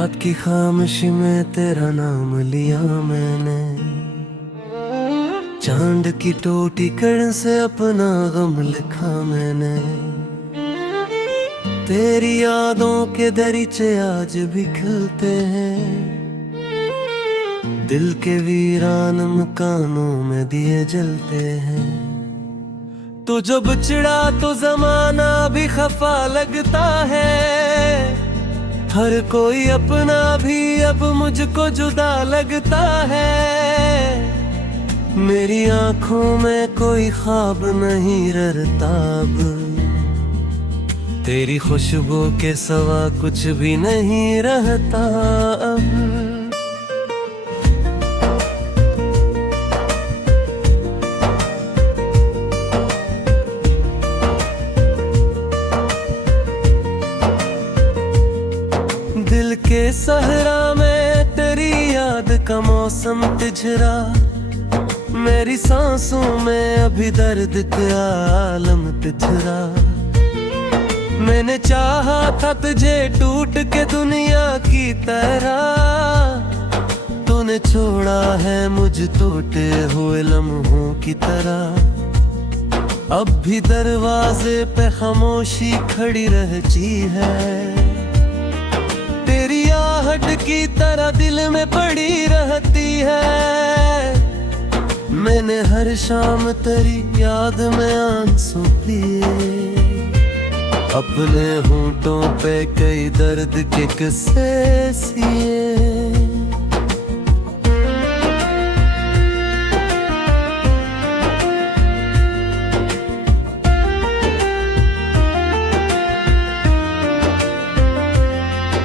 रात की खामोशी में तेरा नाम लिया मैंने, चांद की टोटी कण से अपना गम लिखा मैंने। तेरी यादों के दरीचे आज भी खिलते हैं, दिल के वीरान मकानों में दिए जलते हैं। तू जब चिढ़ा तो जमाना भी खफा लगता है, हर कोई अपना भी अब मुझको जुदा लगता है। मेरी आंखों में कोई ख्वाब नहीं ररता अब, तेरी खुशबू के सिवा कुछ भी नहीं रहता अब। दिल के सहरा में तेरी याद का मौसम तिझरा, मेरी सांसों में अभी दर्द का आलम तिझरा। मैंने चाहा था तुझे टूट के दुनिया की तरह, तूने छोड़ा है मुझ टूटे हुए लम्हों की तरह। अब भी दरवाजे पे खामोशी खड़ी रहती है, तेरी आहट की तरह दिल में पड़ी रहती है। मैंने हर शाम तेरी याद में आंसू पिए, अपने होंठों पे कई दर्द के किस्से सिए।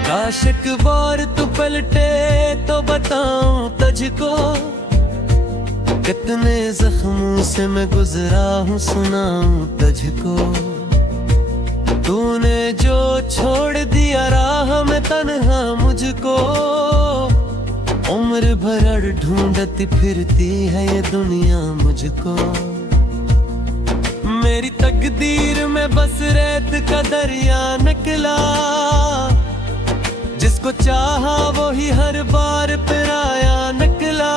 काश एक बार तू पलटे तो बताऊं तुझको, कितने जख्मों से मैं गुजरा हूँ सुनाऊं तुझको। तूने जो छोड़ दिया राह में तन्हा मुझको, उम्र भर ढूंढती फिरती है ये दुनिया मुझको। मेरी तकदीर में बस रेत का दरिया निकला, जिसको चाहा वो ही हर बार पराया निकला।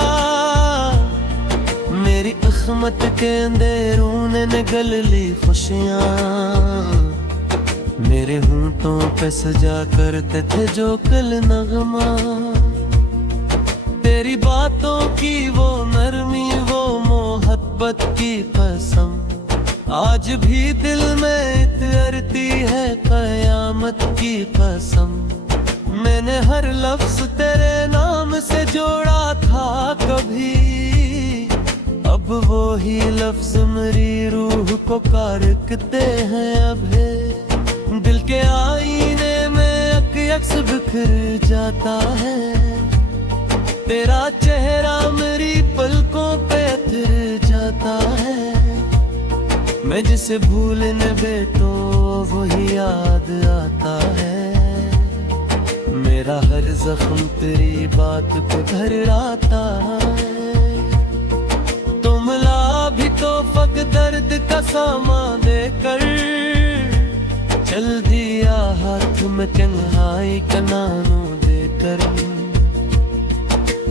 मेरी किस्मत के अंधेरों ने निगल ली खुशियाँ, मेरे होंठों पे सजा करते थे जो कल नगमा। तेरी बातों की वो नरमी वो मोहब्बत की कसम, आज भी दिल में इतरती है कयामत की कसम। मैंने हर लफ्ज तेरे नाम से जोड़ा था कभी, अब वो ही लफ्ज मेरी रूह को कारकते हैं अभी। दिल के आईने में अक्स बिखर जाता है, तेरा चेहरा मेरी पलकों पे उतर जाता है। मैं जिसे भूलने बैठूं वही याद आता है, मेरा हर जख्म तेरी बात पे घरराता है। तुम ला भी तो फक दर्द का सामा देकर, चल दिया हाथ में तन्हाई का नानू देकर।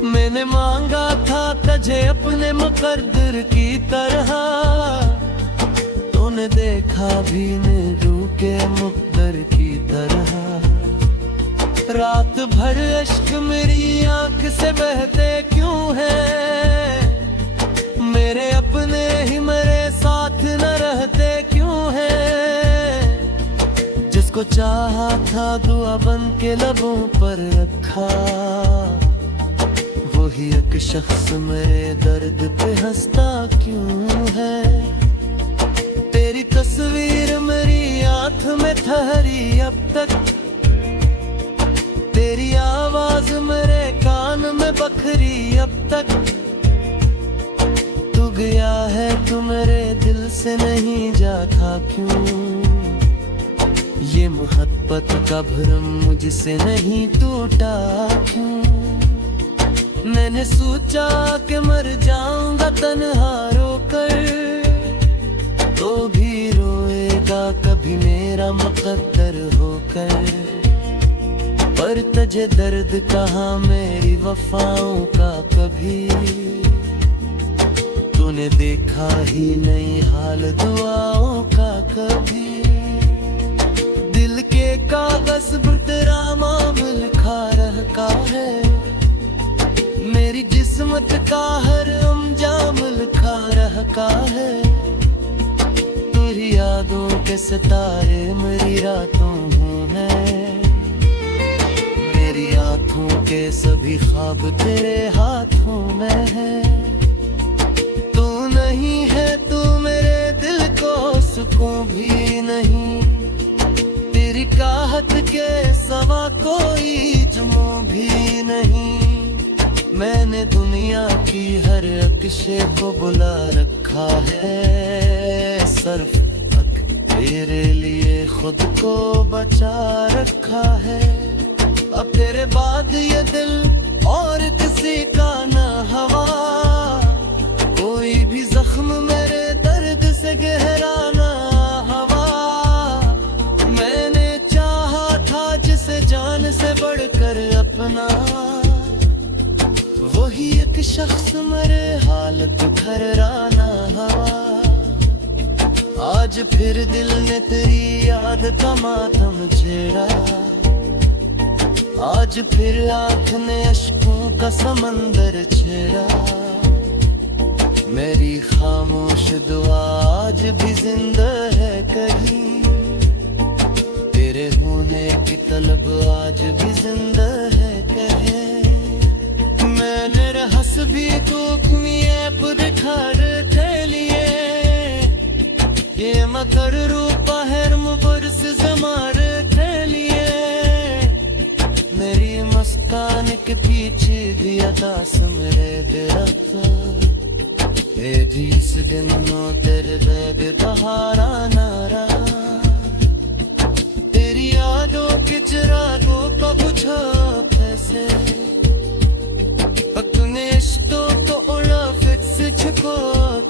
मैंने मांगा था तुझे अपने मुकद्दर की तरह, तूने देखा भी नहीं रूके मुकद्दर की तरह। रात भर अश्क मेरी आंख से बहते क्यों हैं, मेरे अपने ही मेरे साथ न रहते क्यों हैं। जिसको चाहा था दुआ बन के लबों पर रखा, वही एक शख्स मेरे दर्द पे हंसता क्यों है। तेरी तस्वीर मेरी आंख में ठहरी अब तक, तेरी आवाज मेरे कान में बखरी अब तक। तू गया है तू मेरे दिल से नहीं जाता क्यों, ये मोहब्बत का भरम मुझसे नहीं टूटा क्यों। मैंने सोचा कि मर जाऊंगा तन्हा रोकर, तो भी रोएगा कभी मेरा मुकद्दर होकर। पर तुझे दर्द कहाँ मेरी वफाओं का कभी। तूने देखा ही नहीं हाल दुआओं का कभी। दिल के कागज पर तेरा नाम लिखा रखा है, मेरी जिस्मत का हर अंजाम लिखा रखा है। तेरी यादों के सितारे मेरी रातों हैं, मेरी आँखों के सभी ख्वाब तेरे हाथों में है। तू नहीं है तू मेरे दिल को सुकून भी नहीं, तेरी चाहत के सवा कोई जुनूं भी नहीं। मैंने दुनिया की हर अक्शे को बुला रखा है, सिर्फ तेरे लिए खुद को बचा रखा है। अब तेरे बाद ये दिल और किसी का ना हवा, कोई भी जख्म मेरे दर्द से गहरा ना हवा। मैंने चाहा था जिसे जान से बढ़कर अपना, वही एक शख्स मेरे हालत घरराना हवा। आज फिर दिल ने तेरी याद का मातम छेड़ा, आज फिर आँख ने अश्कों का समंदर छेड़ा। मेरी खामोश दुआ आज भी जिंदा है कहीं, तेरे होने की तलब आज भी जिंदा है कहे। मैंने रहस भी तो अपनी ऐप दिखार थे लिए, ये मकर रूपा है मुबरस जमार थे लिए। मेरी मुस्कान के पीछे भी अदा समरे दरख्ता, ए जिस दिन नो तेरे बैग बहारा नारा। तेरी यादों के चिरागों का बुझा कैसे, तूने इश्कों को उड़ा फिर से छुपा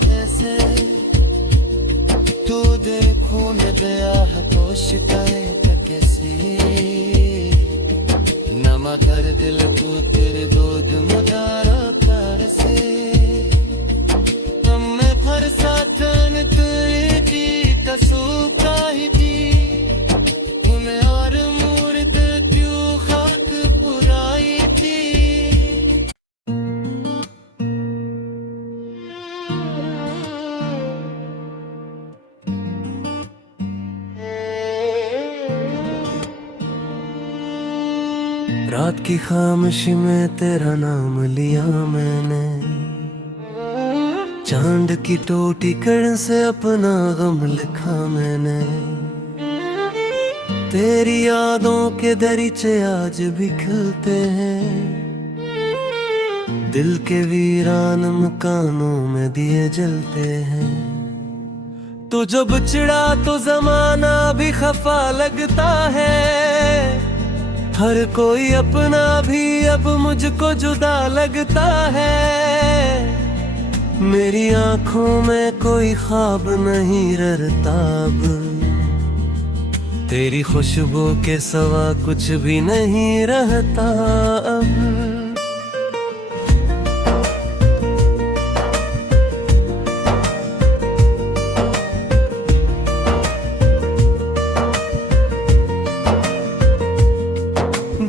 कैसे। तू देखो न गया है तो शिकायत कैसी, नमा कर दिल को तेरे दूध मुदारा कर से। तम में भर साथन तेरी जी कसू का ही जी, तुम्हें और मूर्त क्यों खाक पुराई थी। रात की खामोशी में तेरा नाम लिया मैंने, चांद की टोटी कण से अपना गम लिखा मैंने। तेरी यादों के दरीचे आज भी खिलते हैं, दिल के वीरान मकानों में दिए जलते हैं। तो जब चिड़ा तो जमाना भी खफा लगता है, हर कोई अपना भी अब मुझको जुदा लगता है। मेरी आंखों में कोई ख्वाब नहीं ररता अब, तेरी खुशबू के सिवा कुछ भी नहीं रहता अब।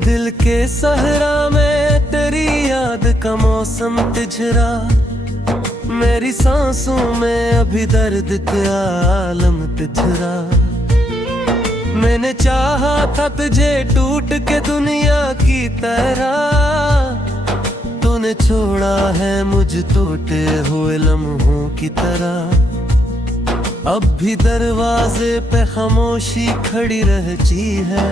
दिल के सहरा में तेरी याद का मौसम तिजरा, मेरी सांसों में अभी दर्द के आलम तिजरा। मैंने चाहा था तुझे टूट के दुनिया की तरह, तूने छोड़ा है मुझ टूटे हुए लम्हों की तरह। अब भी दरवाजे पे खामोशी खड़ी रहती है,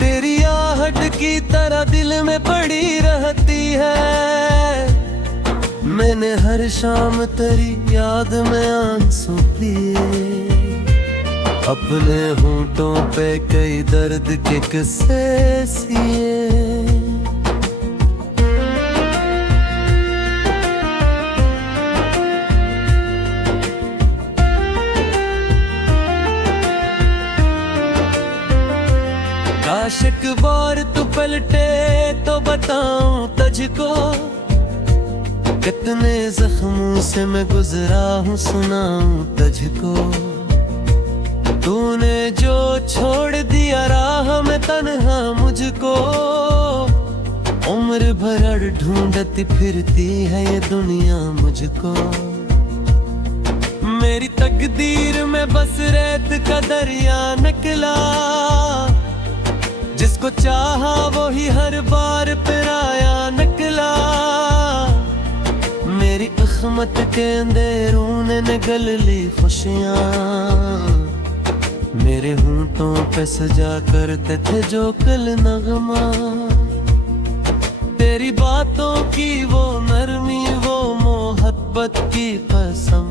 तेरी आहट की तरह दिल में पड़ी रहती है। मैंने हर शाम तेरी याद में आंसू पिए, अपने होंठों पे कई दर्द के किस्से सिए। काश कितने जख्मों से मैं गुजरा हूँ सुनाऊं तुझको। तूने जो छोड़ दिया राह में तन्हा मुझको, उम्र भर ढूंढती फिरती है ये दुनिया मुझको। मेरी तकदीर में बस रेत का दरिया निकला, जिसको चाहा वो ही हर बार पिराया निकला। मेरी किस्मत के अंधेरों ने निगल ली खुशियाँ, मेरे होंठों पे सजा करते थे जो कल नगमा। तेरी बातों की वो नरमी, वो मोहब्बत की कसम,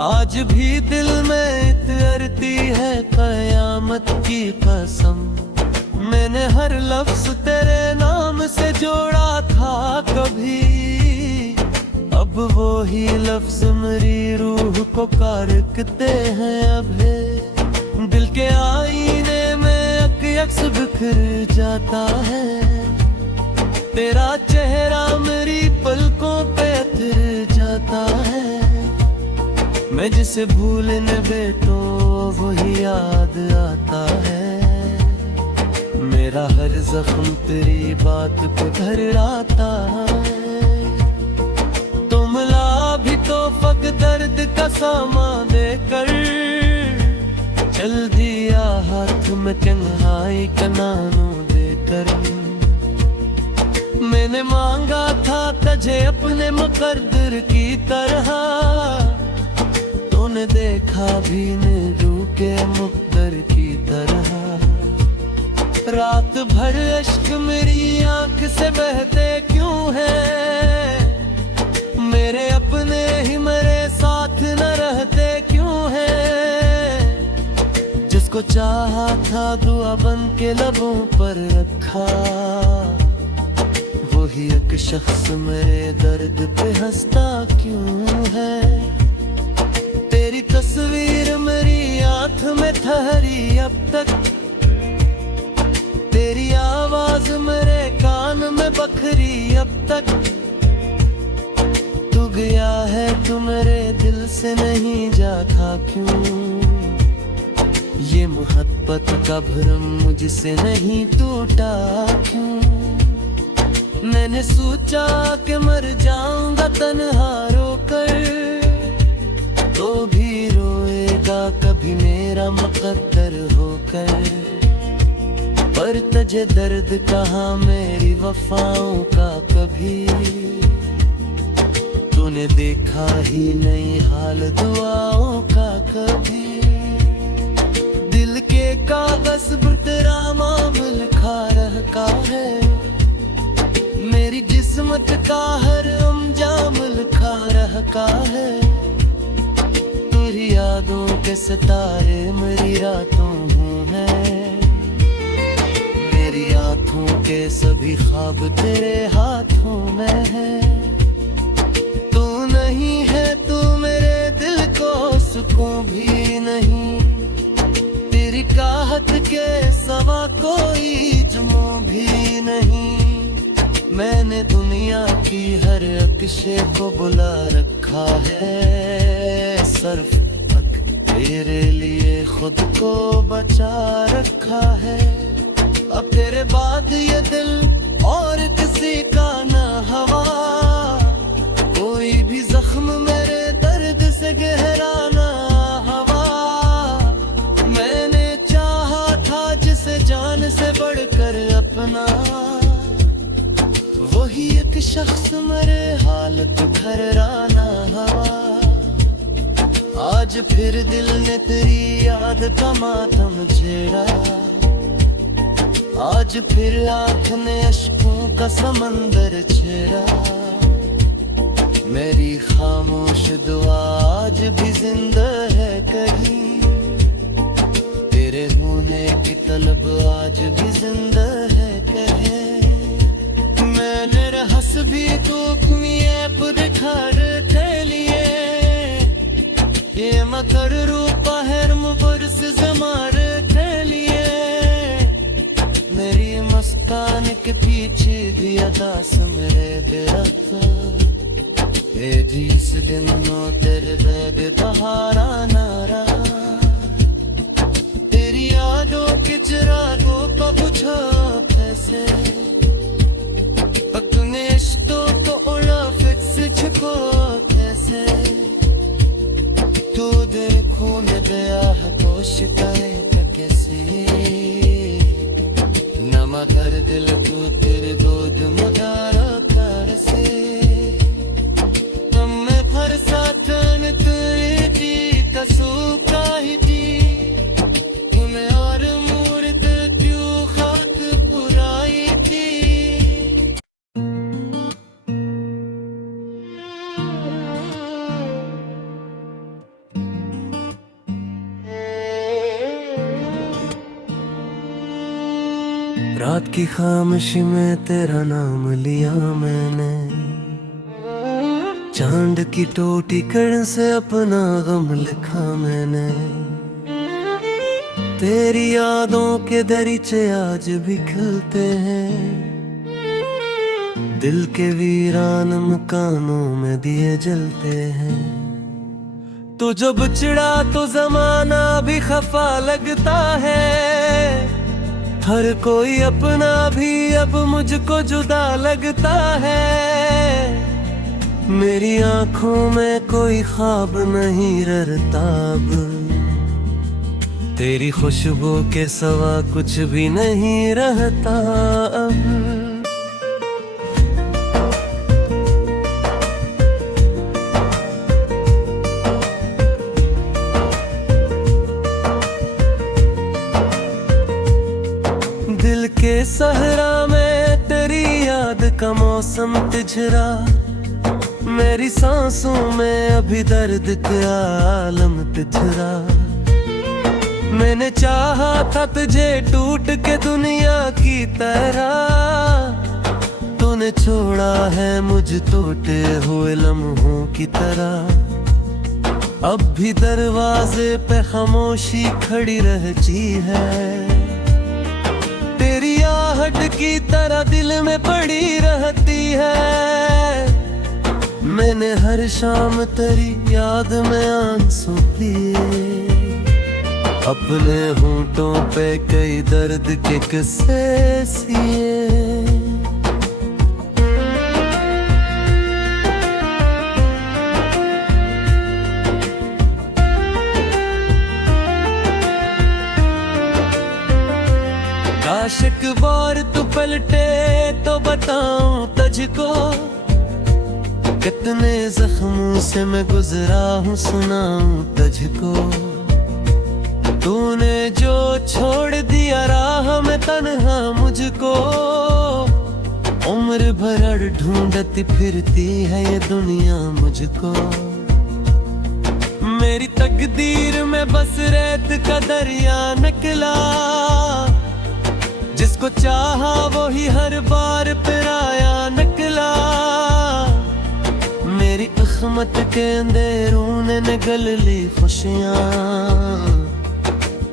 आज भी दिल में इतरती है कयामत की कसम। मैंने हर लफ्ज तेरे नाम से जोड़ा था कभी, अब वो ही लफ्ज मेरी रूह को कारकते हैं अभी। दिल के आईने में अक्स बिखर जाता है, तेरा चेहरा मेरी पलकों पे उतर जाता है। मैं जिसे भूलने बैठूं वही याद आता है, मेरा हर जख्म तेरी बात पे घरराता है। तुमला भी तो फक दर्द का सामा देकर चल दिया हाथ में तन्हाई का नानू देकर। मैंने मांगा था तुझे अपने मुकद्दर की तरह, तूने देखा भी नहीं रूके मुकद्दर की तरह। रात भर अश्क मेरी आंख से बहते क्यों हैं, मेरे अपने ही मेरे साथ न रहते क्यों हैं। जिसको चाहा था दुआ बन के लबों पर रखा, वही एक शख्स मेरे दर्द पे हंसता क्यों है। तेरी तस्वीर मेरी आंख में ठहरी अब तक, तेरी आवाज मेरे कान में बखरी अब तक। तू गया है तू मेरे दिल से नहीं जाता क्यों, ये मोहब्बत का भरम मुझसे नहीं टूटा क्यों। मैंने सोचा कि मर जाऊंगा तन्हा रोकर, तो भी रोएगा कभी मेरा मुकद्दर होकर। पर तुझे दर्द कहाँ मेरी वफाओं का कभी, तूने देखा ही नहीं हाल दुआओं का कभी। दिल के कागज पर तेरा नाम लिखा रहता है, मेरी किस्मत का हर अंजाम लिखा रहता है। तेरी यादों के सितारे मेरी रातों हैं, मेरी आँखों के सभी ख्वाब तेरे हाथों में है। तू नहीं है तू मेरे दिल को सुकून भी नहीं, तेरी काहत के सवा कोई जुमो भी नहीं। मैंने दुनिया की हर अक्शे को बुला रखा है, सिर्फ तेरे लिए खुद को बचा रखा है। अब तेरे बाद ये दिल और किसी का ना हवा, कोई भी जख्म मेरे दर्द से गहरा ना हवा। मैंने चाहा था जिसे जान से बढ़कर अपना, वही एक शख्स मेरे हालत घरराना हवा। आज फिर दिल ने तेरी याद का मातम छेड़ा, आज फिर आँख ने अश्कों का समंदर छेड़ा। मेरी खामोश दुआ आज भी जिंदा है कहीं, तेरे होने की तलब आज भी जिंदा है कहीं। मैंने रहस भी तो अपनी ऐप दिखार थे लिए, ये मकर रूपा है मुबरस जमार थे लिए। मेरी मस्तान के पीछे भी अदास मेरे दिल, तेरी इस दिन नो तेरे बैग बहारा नारा, तेरी यादों के चिरागों को बुझा कैसे, अपने इश्कों को उड़ा फिक्स झुको कैसे, तू देखो न गया है तो शिकायत कैसे, नमा कर दिल तू तेरे गोद मुदारा कर से, हमें भर साथन तेरी दी कसू का ही दी, तुम्हें और मूर्त क्यों खाक पुराई थी। रात की खामोशी में तेरा नाम लिया मैंने, चांद की टोटी कण से अपना गम लिखा मैंने, तेरी यादों के दरीचे आज भी खिलते हैं, दिल के वीरान मकानों में दिए जलते हैं, तो जब चिढ़ा तो जमाना भी खफा लगता है, हर कोई अपना भी अब मुझको जुदा लगता है, मेरी आंखों में कोई ख्वाब नहीं ररता अब, तेरी खुशबू के सिवा कुछ भी नहीं रहता अब। दिल के सहरा में तेरी याद का मौसम तिजरा, मेरी सांसों में अभी दर्द का आलम तिजरा, मैंने चाहा था तुझे टूट के दुनिया की तरह, तूने छोड़ा है मुझ टूटे हुए लम्हों की तरह, अब भी दरवाजे पे खामोशी खड़ी रहती है, तेरी आहट की तरह दिल में पड़ी रहती है, मैंने हर शाम तेरी याद में आंसू पिए, अपने होंठों पे कई दर्द के किस्से सिए। काश एक बार तू पलटे तो बताऊं तुझको, कितने जख्मों से मैं गुजरा हूँ सुनाऊं तुझको, तूने जो छोड़ दिया राह में तन्हा मुझको, उम्र भर ढूंढती फिरती है ये दुनिया मुझको, मेरी तकदीर में बस रेत का दरिया निकला, जिसको चाहा वो ही हर बार पिराया निकला, मेरी किस्मत के अंधेरों ने निगल ली खुशियाँ,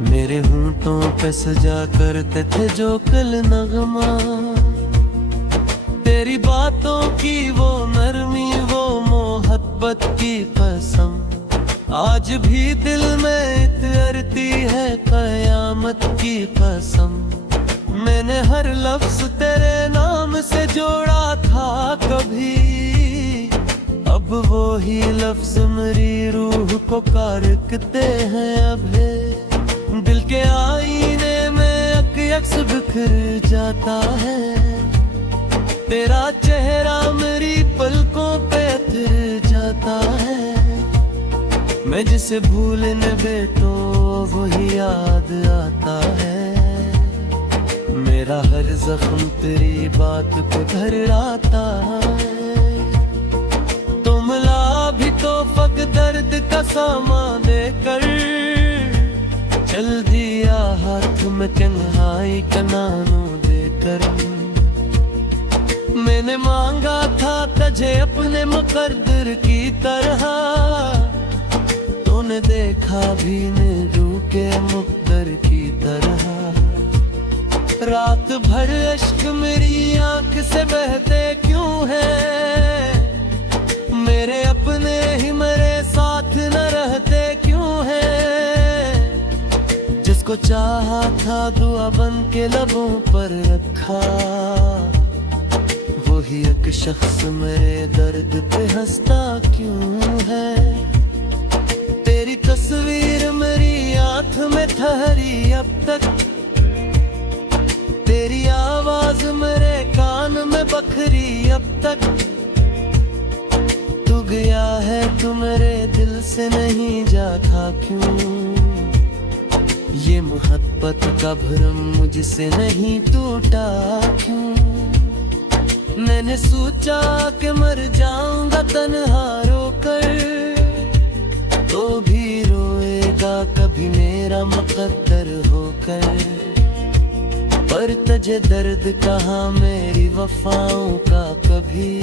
मेरे होंठों पे सजा करते थे जो कल नगमा, तेरी बातों की वो नरमी वो मोहब्बत की कसम, आज भी दिल में इतरती है कयामत की कसम, मैंने हर लफ्ज तेरे नाम से जोड़ा था कभी, अब वो ही लफ्ज मेरी रूह को कारकते हैं अभी, दिल के आईने में अक्स बिखर जाता है, तेरा चेहरा मेरी पलकों पे उतर जाता है, मैं जिसे भूलने बैठो वही याद आता है, मेरा हर जख्म तेरी बात पे भराता है, तुम ला भी तो फक दर्द का सामा देकर, चल दिया हाथ में तन्हाई का नानू देकर, मैंने मांगा था तुझे अपने मुकद्दर की तरह, तूने देखा भी नहीं रूके मुकद्दर की तरह, रात भर अश्क मेरी आंख से बहते क्यों है, मेरे चाहा था दुआ बन के लबों पर रखा, वही एक शख्स मेरे दर्द पे हंसता क्यों है। तेरी तस्वीर मेरी आंख में ठहरी अब तक, तेरी आवाज मेरे कान में बखरी अब तक। तू गया है तू मेरे दिल से नहीं जाता क्यों, ये मोहब्बत का भरम मुझसे नहीं टूटा क्यों। मैंने सोचा कि मर जाऊंगा तन्हा रोकर, तो भी रोएगा कभी मेरा मुकद्दर होकर। पर तुझे दर्द कहाँ मेरी वफाओं का कभी,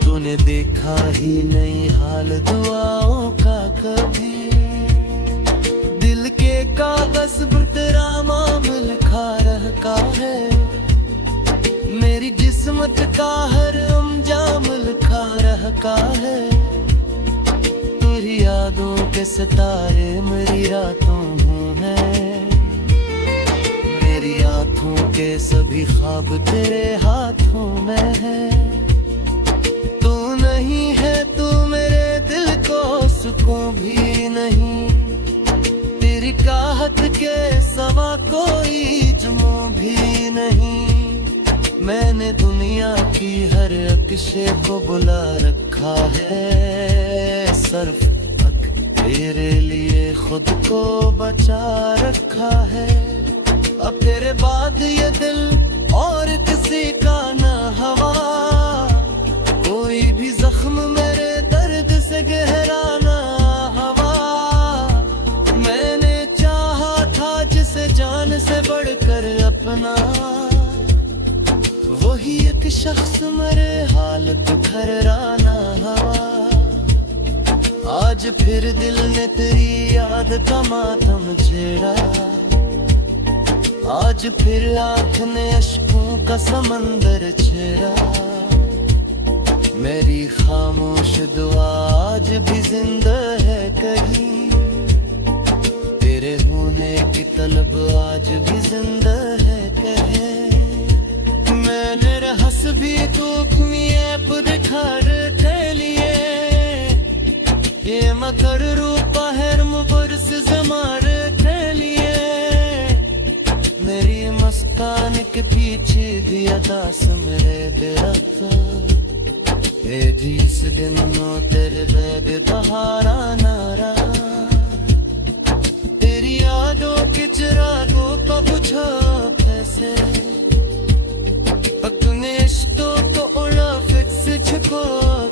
तूने देखा ही नहीं हाल दुआओं का कभी। दिल के कागज पर तेरा नाम लिखा रहता है, मेरी किस्मत का हर अंजाम लिखा रहता है। तेरी यादों के सितारे मेरी रातों में, मेरी आँखों के सभी ख्वाब तेरे हाथों में है। तू नहीं है तू मेरे दिल को सुकून भी नहीं, तेरी चाहत के सवा कोई जुमो भी नहीं। मैंने दुनिया की हर अक्शे को बुला रखा है, सिर्फ तेरे लिए खुद को बचा रखा है। अब तेरे बाद ये दिल और किसी का ना हवा, कोई भी जख्म मेरे दर्द से गहरा ना हवा। मैंने चाहा था जिसे जान से बढ़कर अपना, वही एक शख्स मेरे हालत घरराना हवा। आज फिर दिल ने तेरी याद का मातम छेड़ा, आज फिर आँख ने अश्कों का समंदर छेड़ा। मेरी खामोश दुआ आज भी जिंदा है कहीं, तेरे होने की तलब आज भी जिंदा है कहे। मैंने रहस भी तो अपनी ऐप दिखा रहे लिए, ये मकर रूपा है मुबरस जमार के लिए। मेरी मस्तान के पीछे भी अदास मेरे दिलता, ये जिस दिन नो तेरे बैग बहारा नारा। तेरी यादों के चिरागों को बुझा कैसे, अपने इश्कों को उड़ा फिक्स छुपो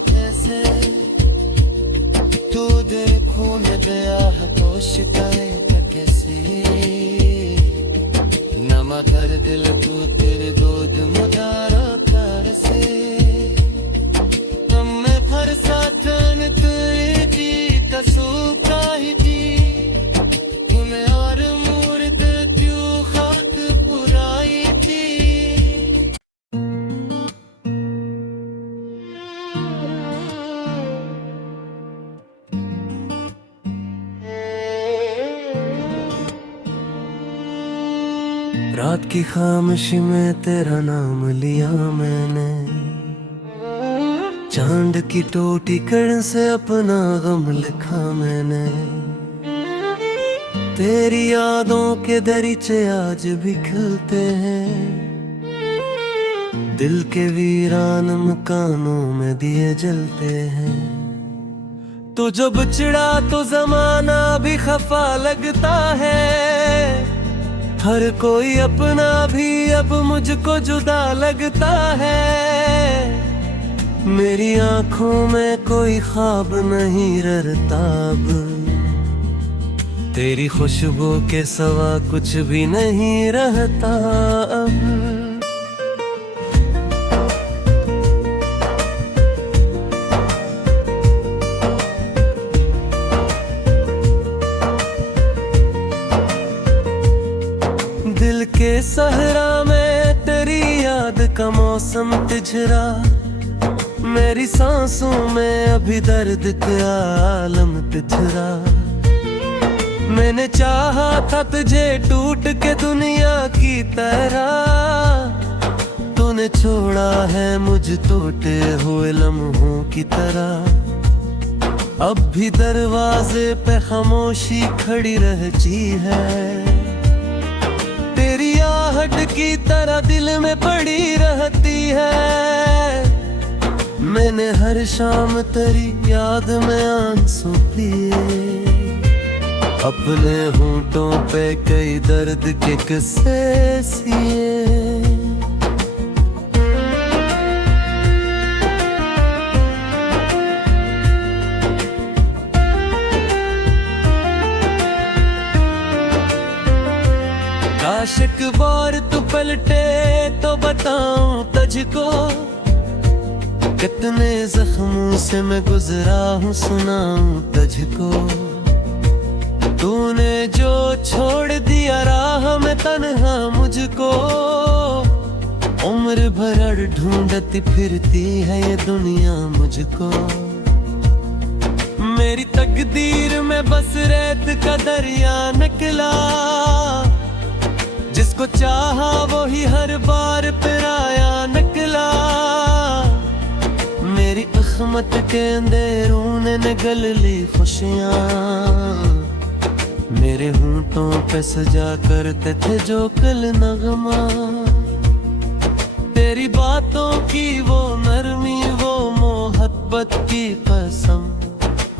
कैसे। तू देखो मैं गया है तो शिकायत कैसे, नमा कर दिल को तेरे गोद मुदारा कर से। तुम में हर साथन तुझे जी कसूका ही जी, तुम्हें और मूर्त क्यों खाक पुराई थी। रात की खामोशी में तेरा नाम लिया मैंने, चांद की टोटी कण से अपना गम लिखा मैंने। तेरी यादों के दरीचे आज भी खिलते हैं, दिल के वीरान मकानों में दिए जलते हैं। तो जब चिड़ा तो जमाना भी खफा लगता है, हर कोई अपना भी अब मुझको जुदा लगता है। मेरी आंखों में कोई ख्वाब नहीं ररता अब, तेरी खुशबू के सवा कुछ भी नहीं रहता अब। दिल के सहरा में तेरी याद का मौसम तिझरा, मेरी सांसों में अभी दर्द का आलम तिझरा। मैंने चाहा था तुझे टूट के दुनिया की तरह, तूने छोड़ा है मुझ टूटे हुए लम्हों की तरह। अब भी दरवाजे पे खामोशी खड़ी रहती है, तेरी आहट की तरह दिल में पड़ी रहती है। मैंने हर शाम तेरी याद में आंसू पिए, अपने होंठों पे कई दर्द के किस्से सिए। काश एक बार तू पलटे तो बताऊं तुझको, कितने जख्मों से मैं गुजरा हूँ सुनाऊं तुझको। तूने जो छोड़ दिया राह में तन्हा मुझको, उम्र भर ढूंढती फिरती है ये दुनिया मुझको। मेरी तकदीर में बस रेत का दरिया निकला, जिसको चाहा वो ही हर बार पिराया निकला। मेरी किस्मत के अंधेरों ने निगल ली खुशियाँ, मेरे होंठों पे सजा करते थे जो कल नगमा। तेरी बातों की वो नरमी वो मोहब्बत की कसम,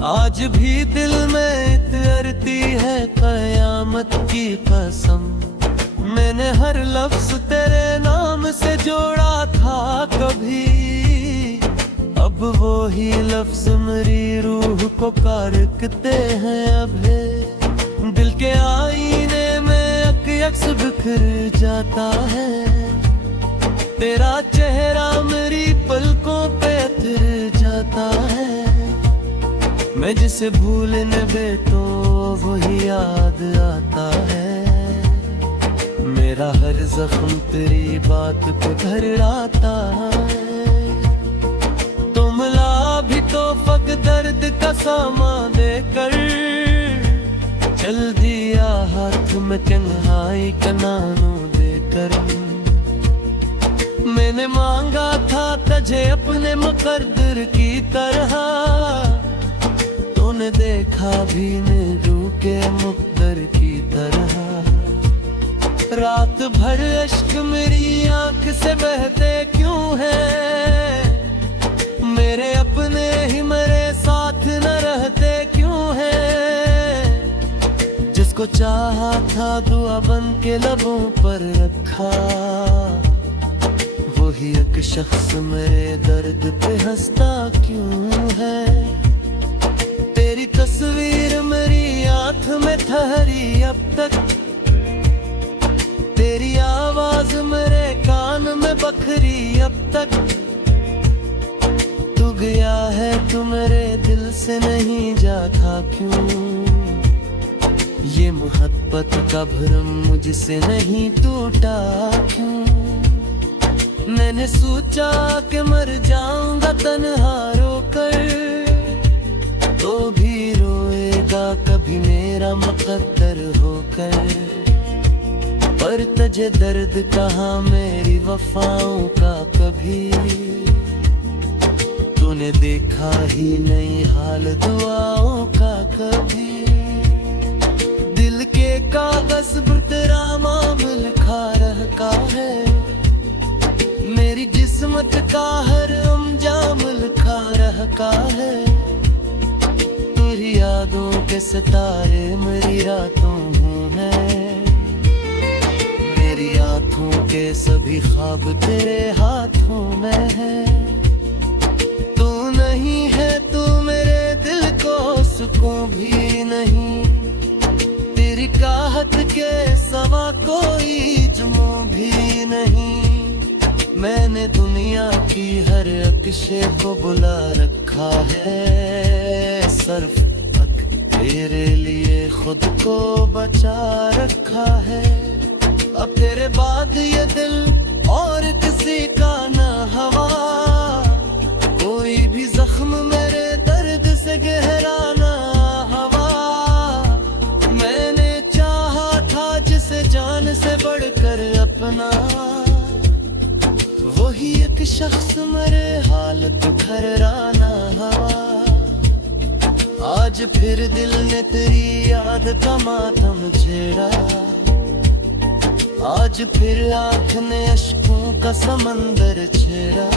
आज भी दिल में इतरती है कयामत की कसम। मैंने हर लफ्ज तेरे नाम से जोड़ा था कभी, अब वो ही लफ्ज मेरी रूह को कारकते हैं अभी। दिल के आईने में अक्स बिखर जाता है, तेरा चेहरा मेरी पलकों पे उतर जाता है। मैं जिसे भूलने बैठूं वही याद आता है, मेरा हर जख्म तेरी बात को घरड़ाता है। तुम ला भी तो फक दर्द का सामा देकर, चल दिया हाथ में तन्हाई का नानू देकर। मैंने मांगा था तुझे अपने मुकद्दर की तरह, तूने देखा भी नहीं रूके मुकद्दर की तरह। रात भर अश्क मेरी आंख से बहते क्यों है, मेरे अपने ही मेरे साथ न रहते क्यों है। जिसको चाहा था दुआ बन के लबों पर रखा, वही एक शख्स मेरे दर्द पे हंसता क्यों है। तेरी तस्वीर मेरी आंख में ठहरी अब तक, तेरी आवाज मेरे कान में बखरी अब तक। तू गया है तू मेरे दिल से नहीं जाता क्यों, ये मोहब्बत का भरम मुझसे नहीं टूटा क्यों। मैंने सोचा कि मर जाऊंगा तन्हा रोकर, तो भी रोएगा कभी मेरा मुकद्दर होकर। पर तुझे दर्द कहाँ मेरी वफाओं का कभी, तूने देखा ही नहीं हाल दुआओं का कभी। दिल के कागज पर तेरा नाम लिखा रहता है, मेरी किस्मत का हर अंजाम लिखा रहता है। तेरी यादों के सितारे मेरी रातों में, मेरी आँखों के सभी ख्वाब तेरे हाथों में है। तू नहीं है तू मेरे दिल को सुकून भी नहीं, तेरी काहत के सवा कोई जुमो भी नहीं। मैंने दुनिया की हर अक्शे को बुला रखा है, सिर्फ तेरे लिए खुद को बचा रखा है। अब तेरे बाद ये दिल और किसी का न हवा, कोई भी जख्म मेरे दर्द से गहरा न हवा। मैंने सपना, वही एक शख्स मरे हालत ठहराना हवा। आज फिर दिल ने तेरी याद का मातम छेड़ा, आज फिर आँख ने अश्कों का समंदर छेड़ा।